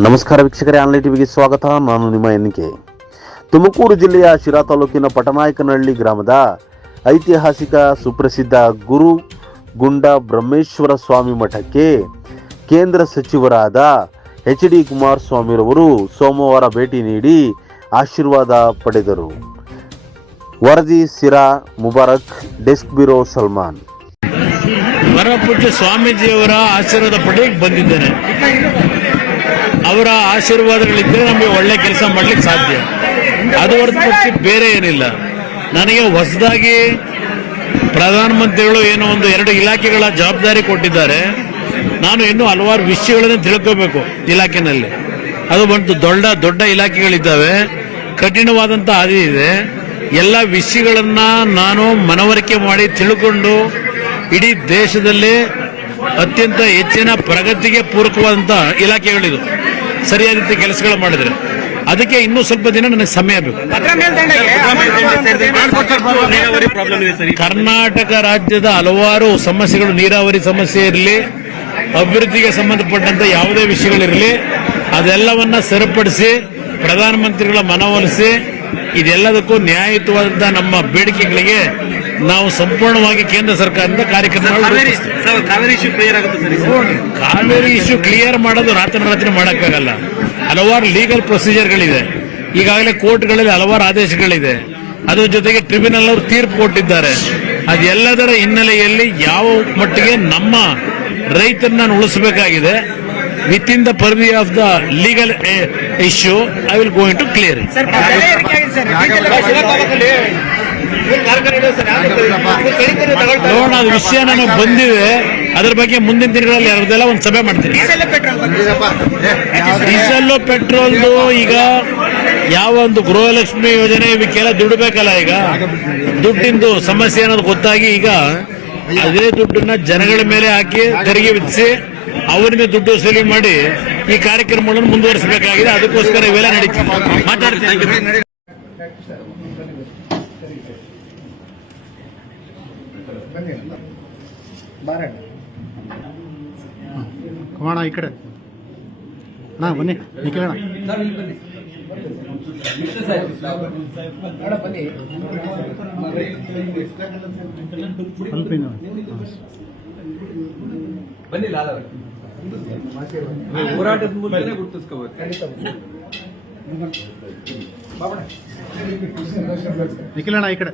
ನಮಸ್ಕಾರ ವೀಕ್ಷಕರೇ, ಆನ್ಲೈನ್ ಟಿವಿಗೆ ಸ್ವಾಗತ. ನಾನು ನಿಮ್ಮ ಎನ್ನಿಕೆ. ತುಮಕೂರು ಜಿಲ್ಲೆಯ ಶಿರಾ ತಾಲೂಕಿನ ಪಟನಾಯಕನಹಳ್ಳಿ ಗ್ರಾಮದ ಐತಿಹಾಸಿಕ ಸುಪ್ರಸಿದ್ಧ ಗುರು ಗುಂಡ ಬ್ರಹ್ಮೇಶ್ವರ ಸ್ವಾಮಿ ಮಠಕ್ಕೆ ಕೇಂದ್ರ ಸಚಿವರಾದ ಎಚ್.ಡಿ. ಕುಮಾರಸ್ವಾಮಿರವರು ಸೋಮವಾರ ಭೇಟಿ ನೀಡಿ ಆಶೀರ್ವಾದ ಪಡೆದರು. ವರದಿ ಸಿರಾ ಮುಬಾರಕ್, ಡೆಸ್ಕ್ ಬ್ಯೂರೋ ಸಲ್ಮಾನ್. ಪರಮಪೂಜ್ಯ ಸ್ವಾಮೀಜಿಯವರ ಆಶೀರ್ವಾದ ಪಡೆಯಕ್ಕೆ ಬಂದಿದ್ದೇನೆ. ಅವರ ಆಶೀರ್ವಾದಗಳಿದ್ದರೆ ನಮಗೆ ಒಳ್ಳೆ ಕೆಲಸ ಮಾಡಲಿಕ್ಕೆ ಸಾಧ್ಯ. ಅದು ಹೊರತುಪಡಿಸಿ ಬೇರೆ ಏನಿಲ್ಲ. ನನಗೆ ಹೊಸದಾಗಿ ಪ್ರಧಾನಮಂತ್ರಿಗಳು ಏನೋ ಒಂದು 2 ಇಲಾಖೆಗಳ ಜವಾಬ್ದಾರಿ ಕೊಟ್ಟಿದ್ದಾರೆ. ನಾನು ಇನ್ನೂ ಹಲವಾರು ವಿಷಯಗಳನ್ನು ತಿಳ್ಕೋಬೇಕು ಇಲಾಖೆನಲ್ಲಿ. ಅದು ಬಂದು ದೊಡ್ಡ ಇಲಾಖೆಗಳಿದ್ದಾವೆ, ಕಠಿಣವಾದಂಥ ಹಾದಿ ಇದೆ. ಎಲ್ಲ ವಿಷಯಗಳನ್ನ ನಾನು ಮನವರಿಕೆ ಮಾಡಿ ತಿಳ್ಕೊಂಡು ಇಡೀ ದೇಶದಲ್ಲಿ ಅತ್ಯಂತ ಹೆಚ್ಚಿನ ಪ್ರಗತಿಗೆ ಪೂರಕವಾದಂಥ ಇಲಾಖೆಗಳಿದು. ಸರಿಯಾದ ರೀತಿ ಕೆಲಸಗಳು ಮಾಡಿದ್ರೆ ಅದಕ್ಕೆ ಇನ್ನೂ ಸ್ವಲ್ಪ ದಿನ ನನಗೆ ಸಮಯ ಬೇಕು. ಕರ್ನಾಟಕ ರಾಜ್ಯದ ಹಲವಾರು ಸಮಸ್ಯೆಗಳು, ನೀರಾವರಿ ಸಮಸ್ಯೆ ಇರಲಿ, ಅಭಿವೃದ್ಧಿಗೆ ಸಂಬಂಧಪಟ್ಟಂತ ಯಾವುದೇ ವಿಷಯಗಳಿರಲಿ, ಅದೆಲ್ಲವನ್ನ ಸರಿಪಡಿಸಿ ಪ್ರಧಾನಮಂತ್ರಿಗಳ ಮನವೊಲಿಸಿ ಇದೆಲ್ಲದಕ್ಕೂ ನ್ಯಾಯಯುತವಾದಂತಹ ನಮ್ಮ ಬೇಡಿಕೆಗಳಿಗೆ ನಾವು ಸಂಪೂರ್ಣವಾಗಿ ಕೇಂದ್ರ ಸರ್ಕಾರದಿಂದ ಕಾರ್ಯಕ್ರಮಗಳು ಕಾವೇರಿ ಇಶ್ಯೂ ಕ್ಲಿಯರ್ ಮಾಡೋದು ರಾತ್ರಿ ಮಾಡೋಕ್ಕಾಗಲ್ಲ. ಹಲವಾರು ಲೀಗಲ್ ಪ್ರೊಸೀಜರ್ಗಳಿದೆ. ಈಗಾಗಲೇ ಕೋರ್ಟ್ಗಳಲ್ಲಿ ಹಲವಾರು ಆದೇಶಗಳಿದೆ. ಅದ್ರ ಜೊತೆಗೆ ಟ್ರಿಬ್ಯುನಲ್ ಅವರು ತೀರ್ಪು ಕೊಟ್ಟಿದ್ದಾರೆ. ಅದೆಲ್ಲದರ ಹಿನ್ನೆಲೆಯಲ್ಲಿ ಯಾವ ಮಟ್ಟಿಗೆ ನಮ್ಮ ರೈತರನ್ನ ಉಳಿಸಬೇಕಾಗಿದೆ, within the purview of the legal issue I will go into clear it. ನೋಡೋಣ, ಅದು ವಿಷಯ ನನಗೆ ಬಂದಿದೆ. ಅದ್ರ ಬಗ್ಗೆ ಮುಂದಿನ ದಿನಗಳಲ್ಲಿ ಅದೆಲ್ಲ ಒಂದು ಸಭೆ ಮಾಡ್ತೀನಿ. ಡೀಸೆಲ್ ಪೆಟ್ರೋಲ್ದು ಈಗ ಯಾವ ಒಂದು ಗೃಹಲಕ್ಷ್ಮಿ ಯೋಜನೆ ಇವಕ್ಕೆಲ್ಲ ದುಡ್ಡು ಬೇಕಲ್ಲ. ಈಗ ದುಡ್ಡಿಂದು ಸಮಸ್ಯೆ ಅನ್ನೋದು ಗೊತ್ತಾಗಿ ಈಗ ಅದೇ ದುಡ್ಡನ್ನ ಜನಗಳ ಮೇಲೆ ಹಾಕಿ ತೆರಿಗೆ ವಿಧಿಸಿ ಅವರಿಂದ ದುಡ್ಡು ವಸೂಲಿ ಮಾಡಿ ಈ ಕಾರ್ಯಕ್ರಮಗಳನ್ನು ಮುಂದುವರಿಸಬೇಕಾಗಿದೆ. ಅದಕ್ಕೋಸ್ಕರ ಇವೆಲ್ಲ ನಡೀತೀವಿ. ಮಾತಾಡ್ತೀನಿ. ಕಮಾಣ ಈ ಕಡೆ ಅಣ್ಣ ಬನ್ನಿ, ನಿಖಿಲ್ ಅಣ್ಣ ಬನ್ನಿ. ಹೋರಾಟದ ಮೂಲಕನೇ ಗುರುತಿಸ್ಕೋಬೇಕು. ನಿಖಿಲ್ ಅಣ್ಣ ಈ ಕಡೆ.